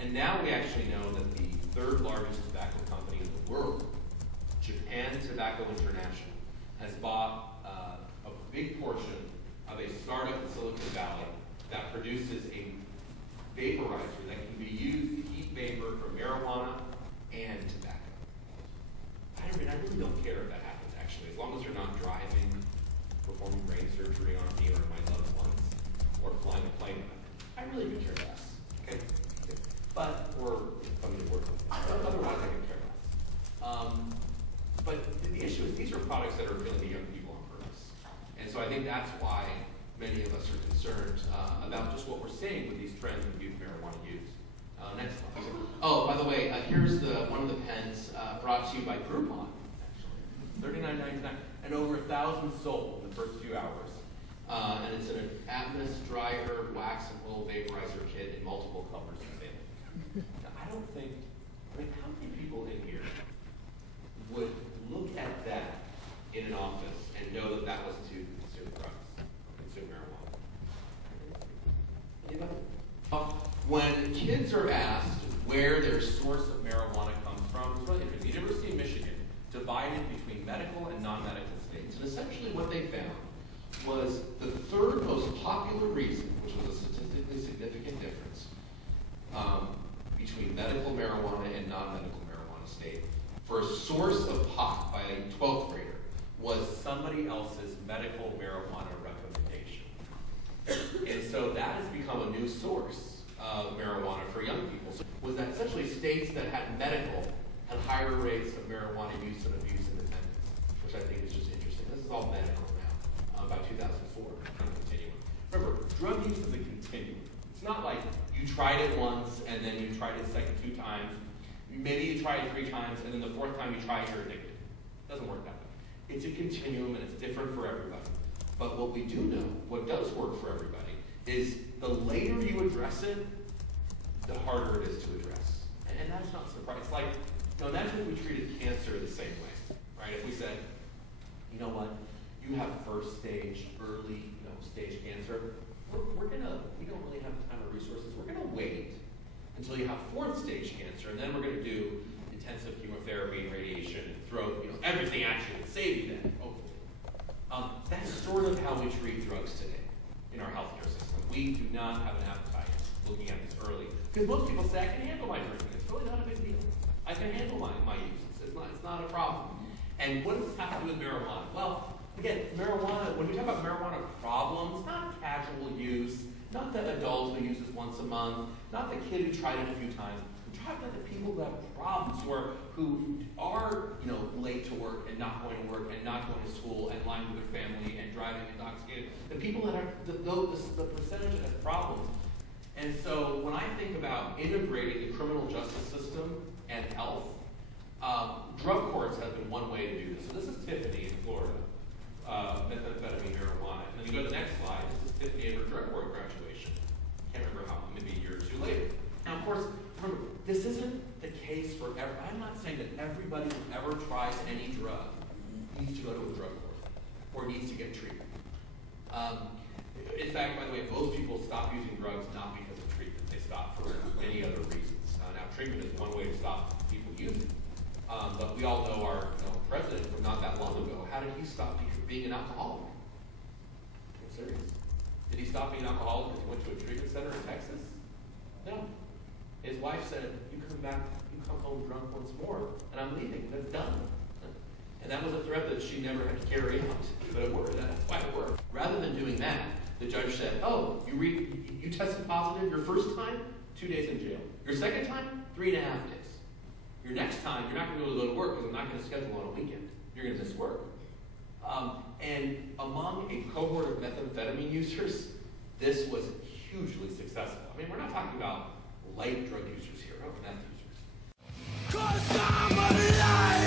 And now we actually know that the third largest tobacco company in the world, Japan Tobacco International, has bought a big portion of a startup in Silicon Valley that produces a vaporizer that can be used to heat vapor for marijuana and tobacco. I really don't care if that happens, actually, as long as you're not driving, performing brain surgery on me or my loved ones, or flying a plane. I really could care less. Okay? But, or coming to work. Otherwise, I could care less. But the issue is these are products that are killing the young people on purpose. And so I think that's why many of us are concerned about just what we're seeing with these trends of youth marijuana use. Next slide. Oh, by the way, here's one of the pens brought to you by Groupon, actually. $39.99, and over 1,000 sold in the first few hours. And it's an Atmos dry herb wax and oil vaporizer kit in multiple colors available. Now, I mean, how many people in here would look at that in an office and know that that was to consume drugs, consume marijuana? When kids are asked where their source of marijuana comes from, it's really interesting. The University of Michigan divided between medical and non-medical states, and essentially what they found was the third most popular reason, which was a statistically significant difference, between medical marijuana and non-medical marijuana state for a source of pot by a 12th grader was somebody else's medical marijuana recommendation. And so that has become a new source of marijuana for young people. So was that essentially states that had medical had higher rates of marijuana use and abuse and dependence, which I think is just interesting. This is all medical now, by 2004, kind of continuing. Remember, drug use is a continuum. It's not like you tried it once and then you tried it a second 2 times. Maybe you try it 3 times and then the 4th time you try it, you're addicted. It doesn't work that way. It's a continuum and it's different for everybody. But what we do know, what does work for everybody, is the later you address it, the harder it is to address. And that's not surprising. It's like, imagine if we treated cancer the same way, right? If we said, you know what, you have first stage, early, stage cancer. We don't really have time or resources. We're gonna wait until you have 4th stage cancer, and then we're gonna do intensive chemotherapy, radiation, and throw everything at you and save you then, hopefully. That's sort of how we treat drugs today in our healthcare system. We do not have an appetite looking at this early. Because most people say, I can handle my drinking. It's really not a big deal. I can handle my use. It's not a problem. And what does this have to do with marijuana? Well, again, marijuana, when we talk about marijuana problems, not casual use, not the adult who uses once a month, not the kid who tried it a few times. We're talking about the people who have problems, who are late to work and not going to work and not going to school and lying to their family and driving intoxicated. The people that are the percentage that have problems. And so when I think about integrating the criminal justice system and health, drug courts have been one way to do this. So this is Tiffany in Florida, methamphetamine, marijuana. And then you go to the next slide. This is Tiffany at her drug court graduation. Can't remember how, maybe a year or 2 later. Now, of course, remember, this isn't the case for I'm not saying that everybody who ever tries any drug needs to go to a drug court or needs to get treatment. In fact, by the way, most people stop using drugs not because of treatment. They stop for many other reasons. Now, treatment is one way to stop people using. But we all know our president from not that long ago. How did he stop being an alcoholic? I'm serious. Did he stop being an alcoholic because he went to a treatment center in Texas? No. His wife said, you come home drunk once more, and I'm leaving. That's done. And that was a threat that she never had to carry out. But it worked. That's why it worked. Rather than doing that, the judge said, oh, you tested positive your first time? 2 days in jail. Your second time? 3.5 days. Your next time, you're not going to be able to go to work because I'm not going to schedule on a weekend. You're going to miss work. And among a cohort of methamphetamine users, this was hugely successful. I mean, we're not talking about light drug users here, we're meth users. 'Cause I'm alive!